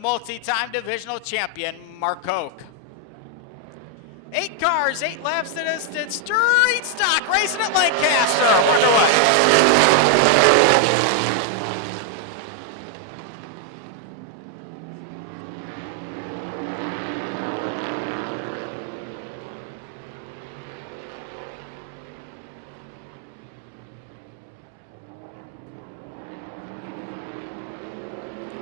the multi-time divisional champion, Mark Hoke. 8 cars, 8 laps to distance, street stock racing at Lancaster. Underway.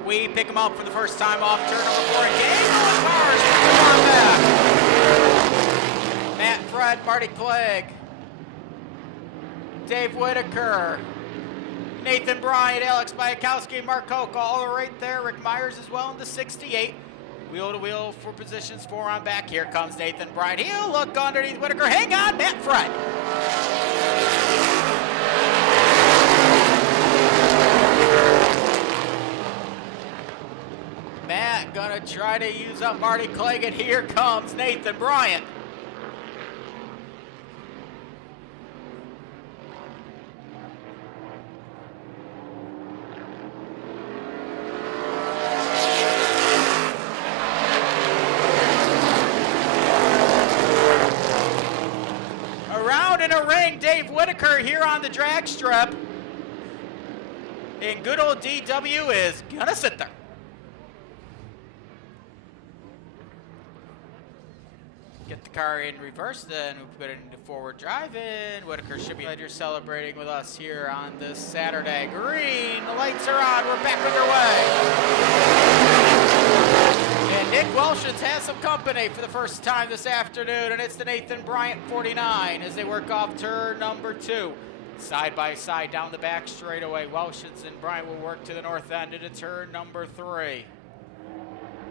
We pick them up for the first time off turn number 4 and game on cars. Come on back. Matt Fred, Marty Clegg, Dave Whitaker, Nathan Bryant, Alex Bayakowski, Mark Hoke, all right there. Rick Myers as well in the 68. Wheel to wheel for positions 4 on back. Here comes Nathan Bryant. He'll look underneath Whitaker. Hang on, Matt Fred. Matt gonna try to use up Marty Clegg, and here comes Nathan Bryant. Around in a ring, Dave Whitaker here on the drag strip. And good old DW is gonna sit there. Get the car in reverse, then we'll put it into forward drive, and Whitaker should be glad you're celebrating with us here on this Saturday. Green, the lights are on, we're back underway. And Nick Welshens has some company for the first time this afternoon, and it's the Nathan Bryant 49 as they work off turn number 2. Side by side down the back straightaway, Welshens and Bryant will work to the north end into turn number 3.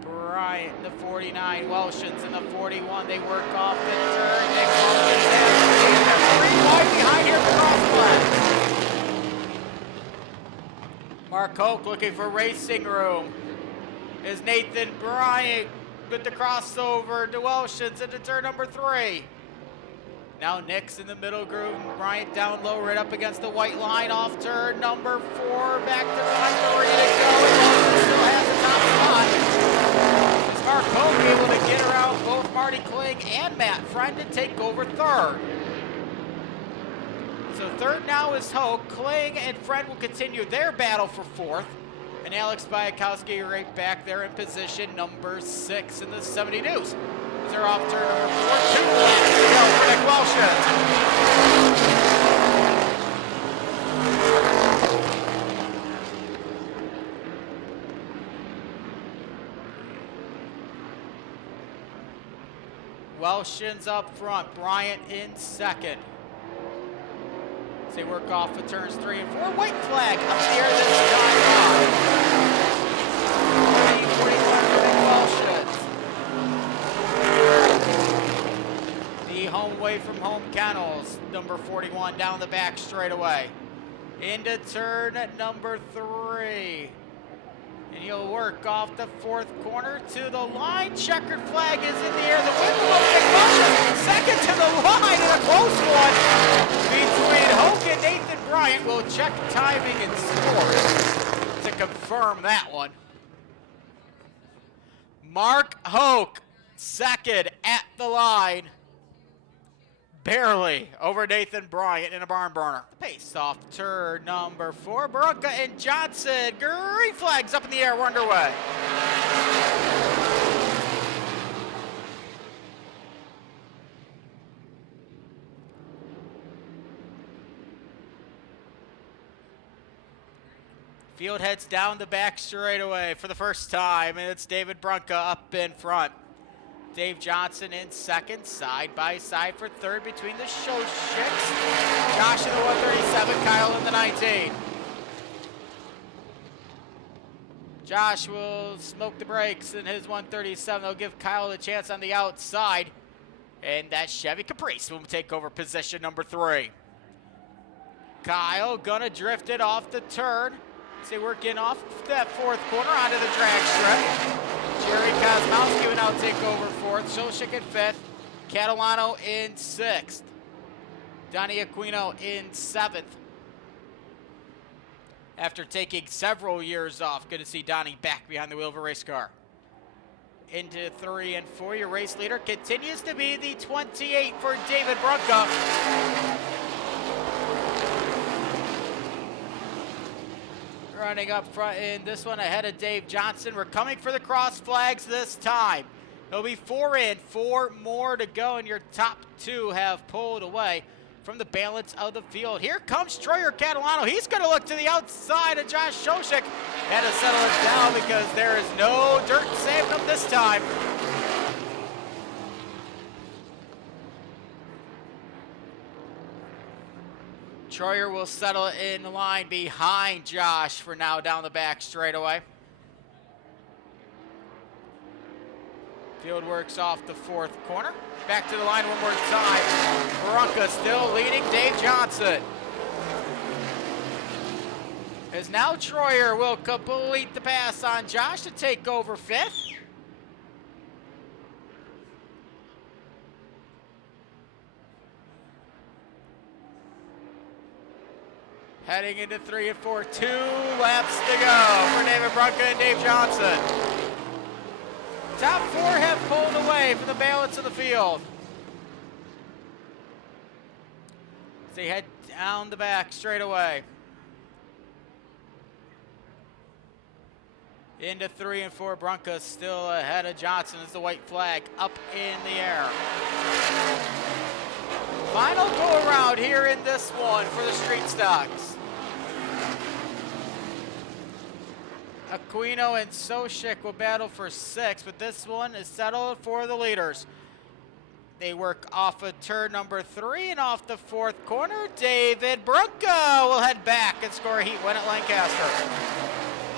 Bryant in the 49, Welshens in the 41. They work off the turn. Nick Welshens has 3 wide behind here for crossflat. Mark Hoke looking for racing room. Is Nathan Bryant with the crossover to Welshens into turn number 3. Now Nick's in the middle groove. Bryant down low, right up against the white line off turn number 4. Back to 5, 3 to go. Welshens still has the top spot. Mark Hoke able to get around both Marty Clegg and Matt Friend and take over third. So third now is Hoke. Clegg and Friend will continue their battle for 4th. And Alex Bayakowski right back there in position number 6 in the 72s. They're off turn number 4. 2 laps to go for Nick Welshens. Welshens up front, Bryant in second. As they work off of turns 3 and 4. White flag up there this time on. 41 for Nick Welshens. The home away from home kennels, number 41 down the back straightaway. Into turn at number 3. And he'll work off the 4th corner to the line. Checkered flag is in the air. The win will Nick Welshens. Second to the line in a close one between Hoke and Nathan Bryant. We'll check timing and scores to confirm that one. Mark Hoke, second at the line. Barely over Nathan Bryant in a barn burner. Pace off turn number 4. Barunca and Johnson. Green flags up in the air. We're underway. Field heads down the back straightaway for the first time, and it's David Barunca up in front. Dave Johnson in second, side by side for third between the show chicks. Josh in the 137, Kyle in the 19. Josh will smoke the brakes in his 137. They'll give Kyle a chance on the outside. And that Chevy Caprice will take over position number 3. Kyle gonna drift it off the turn. Say working off that 4th corner onto the drag strip. Jerry Kosmowski will now take over 4th. Shulshik in 5th. Catalano in 6th. Donnie Aquino in 7th. after taking several years off. Good to see Donnie back behind the wheel of a race car. Into 3 and 4, your race leader continues to be the 28 for David Brunka. Running up front in this one ahead of Dave Johnson. We're coming for the cross flags this time. There'll be 4 in, 4 more to go, and your top 2 have pulled away from the balance of the field. Here comes Troyer Catalano. He's going to look to the outside of Josh Shoshik. Had to settle it down because there is no dirt saving him this time. Troyer will settle in the line behind Josh for now down the back straightaway. Field works off the 4th corner. Back to the line one more time. Brunka still leading Dave Johnson. As now Troyer will complete the pass on Josh to take over 5th. Heading into 3 and 4, 2 laps to go for David Brunka and Dave Johnson. Top 4 have pulled away from the balance of the field. As they head down the back straight away. Into 3 and 4, Brunka still ahead of Johnson as the white flag up in the air. Final go around here in this one for the street stocks. Aquino and Soshik will battle for 6, but this one is settled for the leaders. They work off of turn number 3 and off the 4th corner. David Brunka will head back and score a heat win at Lancaster.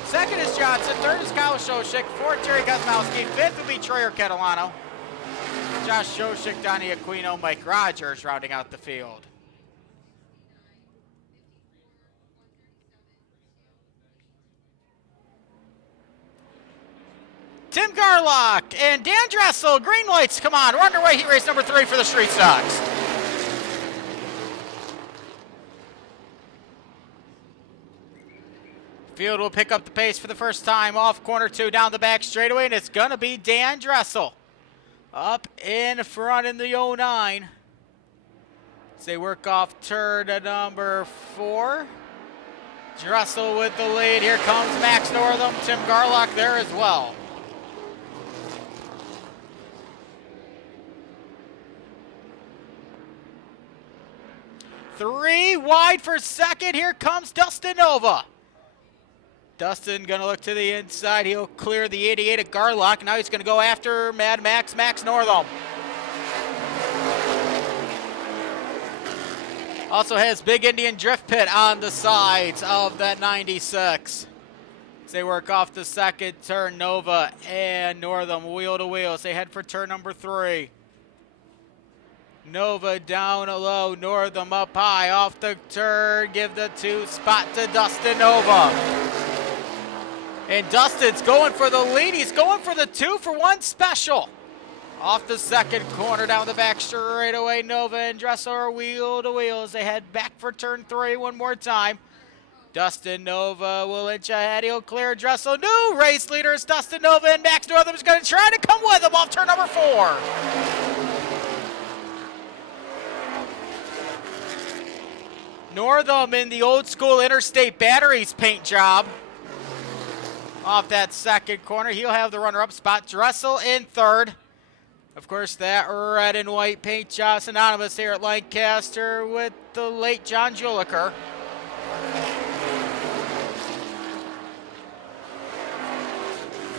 2nd is Johnson, 3rd is Kyle Soshik, 4th Jerry Kosmowski, 5th will be Troyer Catalano. Josh Shoshik, Donnie Aquino, Mike Rogers rounding out the field. Tim Garlock and Dan Dressel, green lights, come on. We're underway, heat race number 3 for the Street Stocks. Field will pick up the pace for the first time off corner 2 down the back straightaway, and it's going to be Dan Dressel. Up in front in the 09. As they work off turn number 4. Dressel with the lead. Here comes Max Northam. Tim Garlock there as well. Three wide for 2nd. Here comes Dustin Nova. Dustin going to look to the inside. He'll clear the 88 at Garlock. Now he's going to go after Mad Max Northam. Also has Big Indian Drift Pit on the sides of that 96. As they work off the 2nd turn, Nova and Northam wheel to wheel as they head for turn number 3. Nova down low, Northam up high, off the turn, give the 2 spot to Dustin Nova. And Dustin's going for the lead, he's going for the 2-for-1 special. Off the 2nd corner, down the back straightaway, Nova and Dressel are wheel to wheel as they head back for turn 3 one more time. Dustin Nova will inch ahead, he'll clear Dressel. New race leader is Dustin Nova, and Max Northam is going to try to come with him off turn number 4. Northam in the old school Interstate Batteries paint job. Off that 2nd corner, he'll have the runner-up spot. Dressel in 3rd. Of course, that red and white paint job synonymous here at Lancaster with the late John Juliker.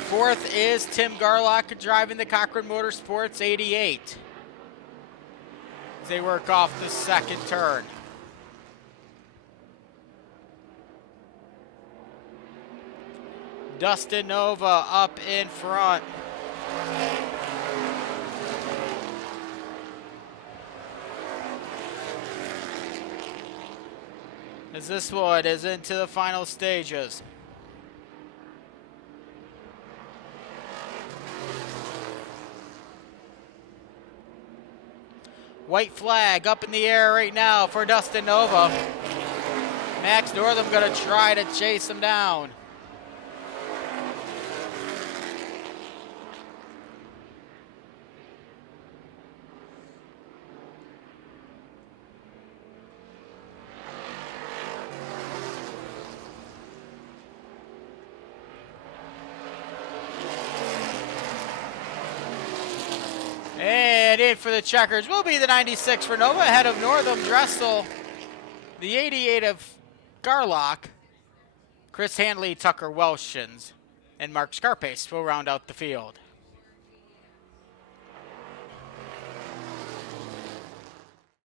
Fourth is Tim Garlock driving the Cochran Motorsports 88. As they work off the 2nd turn. Dustin Nova up in front. As this one is into the final stages. White flag up in the air right now for Dustin Nova. Max Northam going to try to chase him down. And in for the checkers will be the 96 for Nova, ahead of Northam, Dressel, the 88 of Garlock, Chris Hanley, Tucker Welshins, and Mark Scarpace will round out the field.